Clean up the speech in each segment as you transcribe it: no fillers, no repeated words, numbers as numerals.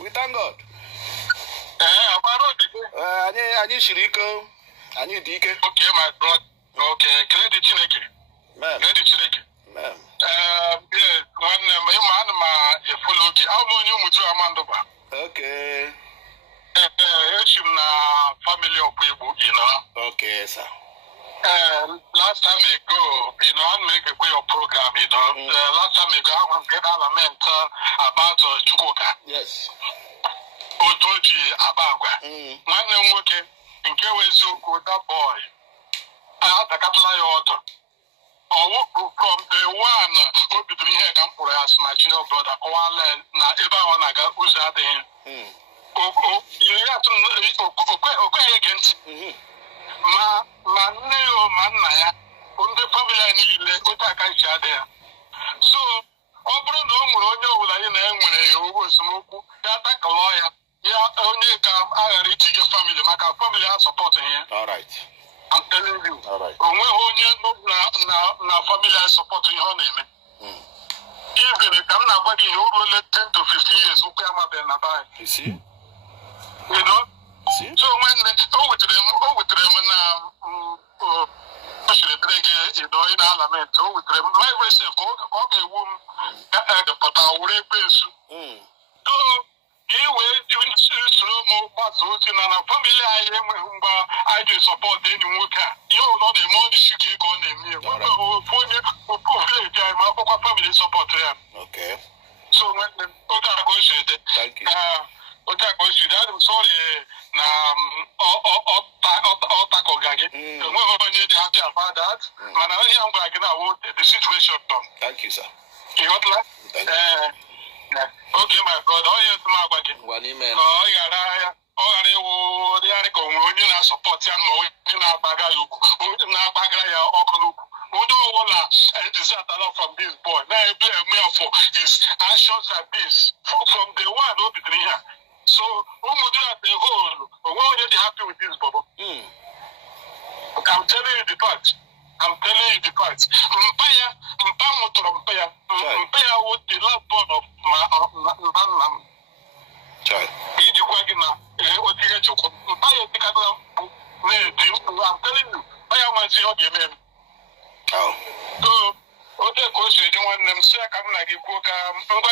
We thank God. Anyị shiri ike. Anyị dị ike. Okay, my brother. Okay, credit Chineke. Credit Chineke. Yes, when my follow you. How many you Amandoba? Okay. Na family of people, you know. Okay, sir. Last time ago, you know, I make a way of program, you know. Last time ago, I want to get element about Chukoka. Yes. Otoji Abagwa. One name working in Kewezuko, that boy. I had the Catalan order. From the one who between here come for us, my junior brother, now everyone I got who's that in. You have to okay against Maneo Manaya on the family need Otaka there. So, Obro no Murono will I smoke that a lawyer. Yeah, only come I reach your family, my family are supporting here. All right. I'm telling you. All right. Na family are supporting your name. Even if I'm not working, you will let 10 to 15 years. You see? You know? See? So when over to them now, you know, in Alament, over to them, my reserve, okay, woman, but I will replace. So, anyway, doing slow mo pass out in a family, I do support any worker. You know, the money she can on me. My family support them. Okay. So when the other question, thank you. I'm sorry. About that. The situation. Thank you, sir. You got that? Okay, my brother. Oh, yes, my brother. One email. Oh, yeah. Oh, they are going to support you. From this boy. Now I blame me for his actions like this. From the one over here. So, who would do at the whole? Who would happy with this, Bobo? I'm telling you the fact. Mpaya would the last born of my child. I'm telling you, Mpaya wants your game. Oh. So, okay, coach, you don't want them sick. I'm like, you cook, all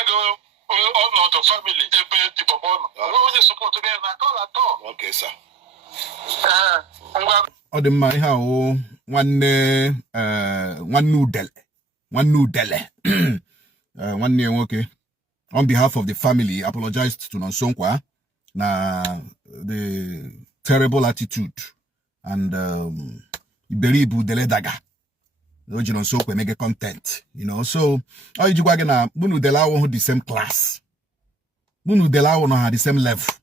not the family, the Bobon. What you support together at all? Okay, sir. Ọ dị mma ihe ahụ nwanne Udele nwanne ya nwoke on behalf of the family apologized to Nsonkwa na the terrible attitude and iberibe Udele daga o ji Nsonkwa emege content, you know. So ọ ijikwa gị na mụ na Udele awụhụ the same class, mụ na Udele awụ nọ ha the same level,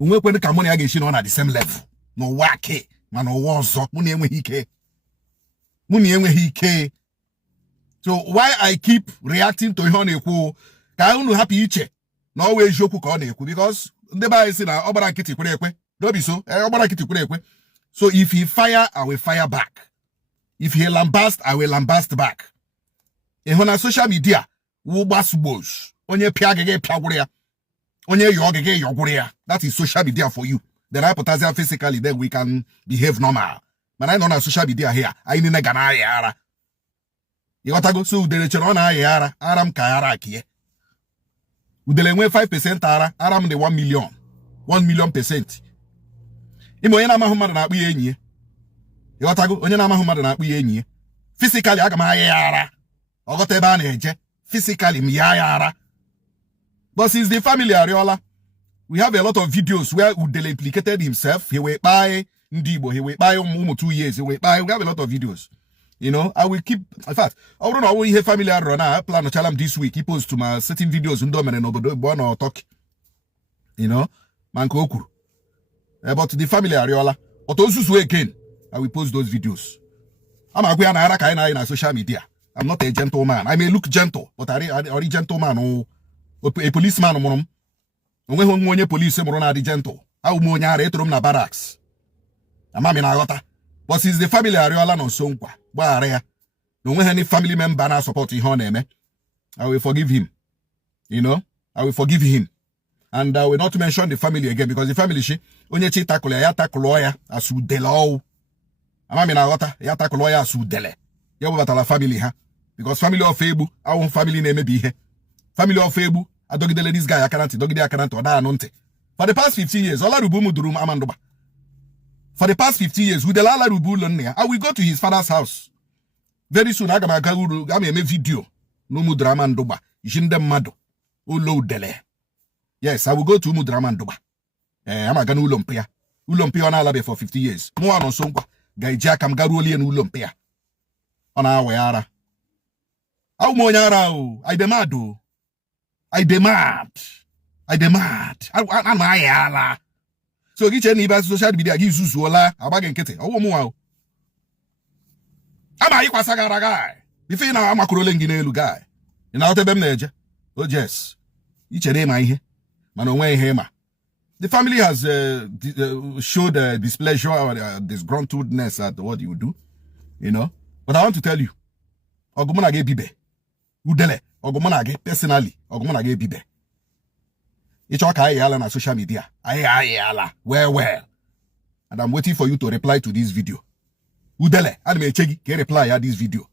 onwekwere ka mụ na ya ga-esi nọ na the same level n'ụwa ake ma n'ụwa ọzọ. Mụ na enweghị ike. So why I keep reacting to ihe ọ na-ekwu ka unu hapụ iche na ọ wee eziokwu ka ọ na-ekwu, because ndị be anyị sị na ọ gbara nkịtị kwere ekwe. Don't so ọ gbara nkịtị kwere ekwe. So if he fire, I will fire back. If he lambast, I will lambast back. Ịhụ na social media wụ gbasgbos, onye pịa gị pịagwụrụ ya, onye yọọ gị yọgwụrụ ya. That is social media for you. Then I potassium physically, then we can behave normal. But I know on social media here, I need a gana yara. You got to go so the cherona yara, aram kayara kie. Udele 5% ara, aram the 1 million. 1 million%. Imo yena mahumad na akpu enyi. You got to go, onyena mahumad na akpu enyi. Physically, agama yara. Ogote ba na eje. Physically, mi yara. But since the family Ariola, we have a lot of videos where Udele implicated himself. He will buy Ndibo. He will buy 2 years. He will buy. We have a lot of videos. You know, I will keep. In fact, I don't know how he family run. I plan to challenge this week. He posts to my certain videos. Or talk. You know, Mankoku. About the family Ariola. But also again, I will post those videos. I'm a guy in social media. I'm not a gentleman. I may look gentle, but I'm a gentleman or a policeman. Onwe police mụrụ na gentle. Awụ onye ara etoro m na barracks. Amami na aghọta. But since the family Ariola nọ nso nkwa, gbaghara ya. Na onwe any family member na support ihe ọ na-eme. I will forgive him. You know? I will forgive him. And we not mention the family again because the family she onye chi tackle ya tackle ya as udele all. Amami na wata ya tackle ya as udele. Ya batala family ha because family of Ebu our family name be here. Family of Ebu adogidele this guy akananti dogide akananti oda anonte. For the past 15 years ola rubu mudurum amandoba. For the past 50 years with the Lala Rubu Lonia, I will go to his father's house. Very soon, I'm going to make a video. No Mudramandoba. Jindemado. Ulo dele. Yes, I will go to Mudramandoba. I'm going to Ulompia. Ulompia on Alabe for 50 years. More on Songwa. Guy Jack, I'm Garuli and Ulompia. On our way. How Monyara? I demand. I demand. I demand. I'm my ala. So each any social media gives you sola abagen kete. Owo mu wa. Ama yi kwasa gara guy. If you na amakurole ngine guy. Ina otebem na eje. Oh yes. Each any ma ihe. Mana onwe ihe ma. The family has showed displeasure or disgruntledness at what you do, you know. But I want to tell you, ogumuna ge bibe. Udele, ogumuna ge personally, ogumuna ge bibe. It's okay, yala na social media. Yala. Well. And I'm waiting for you to reply to this video. Udele, anime chegi, can reply at this video.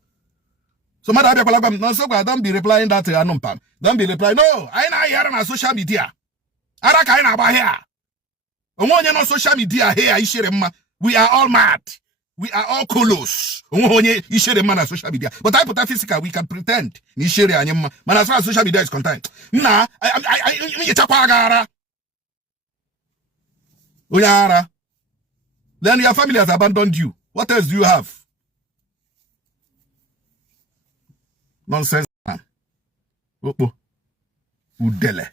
So, madam, don't be replying that anumpam. Don't be replying. No, I na yala na social media. Araka ina ba here. Onye no social media here, ishere. We are all mad. We are all colos. Onye ishere man na social media. But I put a physical, we can pretend. Ishere anyema. Man, as far as social media is concerned. Nah, I chapagara. Uyara. Then your family has abandoned you. What else do you have? Nonsense, man. Udele.